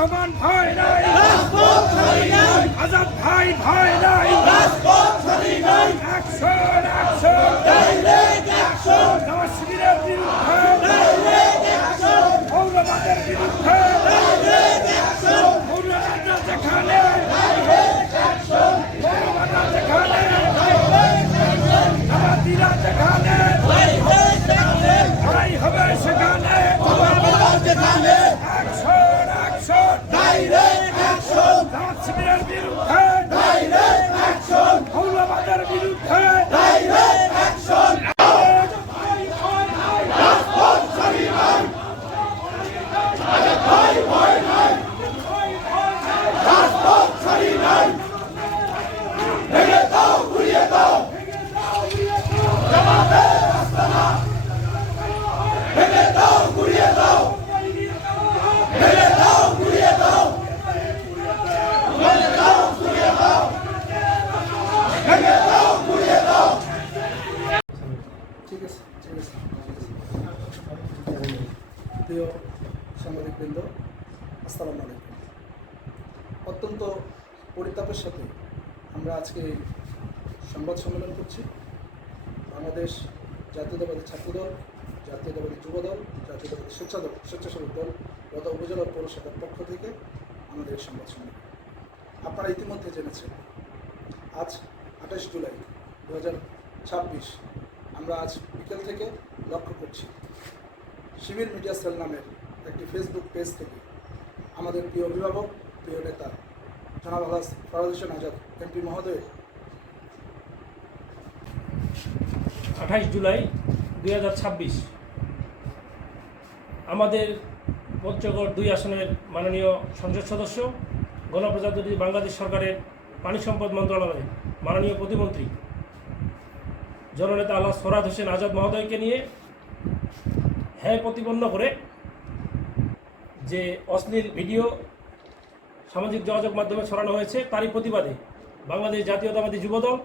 রহমান ভয় নাই, আজাদ ভাই ভয় নাই, অ্যাকশন অ্যাকশন নওশিরের বিরুদ্ধে, মৌলবাদের বিরুদ্ধে, মৌলবাদরা যেখানে, মৌলবাদরা যেখানে, জামাতিরা যেখানে, লড়াই হবে সেখানে, অ্যাকশন অ্যাকশন জামাত শিবিরের বিরুদ্ধে, মৌলবাদের বিরুদ্ধে, ঠিক আছে ঠিক আছে। প্রিয় সাংবাদিকবৃন্দ, আসসালামু আলাইকুম। অত্যন্ত পরিতাপের সাথে আমরা আজকে এই সংবাদ সম্মেলন করছি। বাংলাদেশ জাতীয়তাবাদী ছাত্রদল, জাতীয়তাবাদী যুবদল, জাতীয়তাবাদী স্বেচ্ছাসেবক দল গত উপজেলা পৌরসভার পক্ষ থেকে আমাদের এই সংবাদ সম্মেলন। আপনারা ইতিমধ্যে জেনেছেন আজ 28 জুলাই 2026 আমরা আজ বিকেল থেকে লক্ষ্য করছি শিবির মিডিয়া সেল নামের একটি ফেসবুক পেজ থেকে আমাদের প্রিয় অভিভাবক, প্রিয় নেতা জনাব ফরহাদ হোসেন আজাদ এমপি মহোদয় 28 জুলাই 2026 আমাদের পঞ্চগড় 2 আসনের মাননীয় সংসদ সদস্য, গণপ্রজাতন্ত্রী বাংলাদেশ সরকারের পানি সম্পদ মন্ত্রণালয়ের মাননীয় প্রতিমন্ত্রী জননেতা আল্লাহ ফরহাদ হোসেন আজাদ মহোদয়কে নিয়ে প্রতিপন্ন করে যে অশ্লীল ভিডিও সামাজিক যোগাযোগ মাধ্যমে ছড়ানো হয়েছে, তারই প্রতিবাদে বাংলাদেশ জাতীয়তাবাদী যুবদল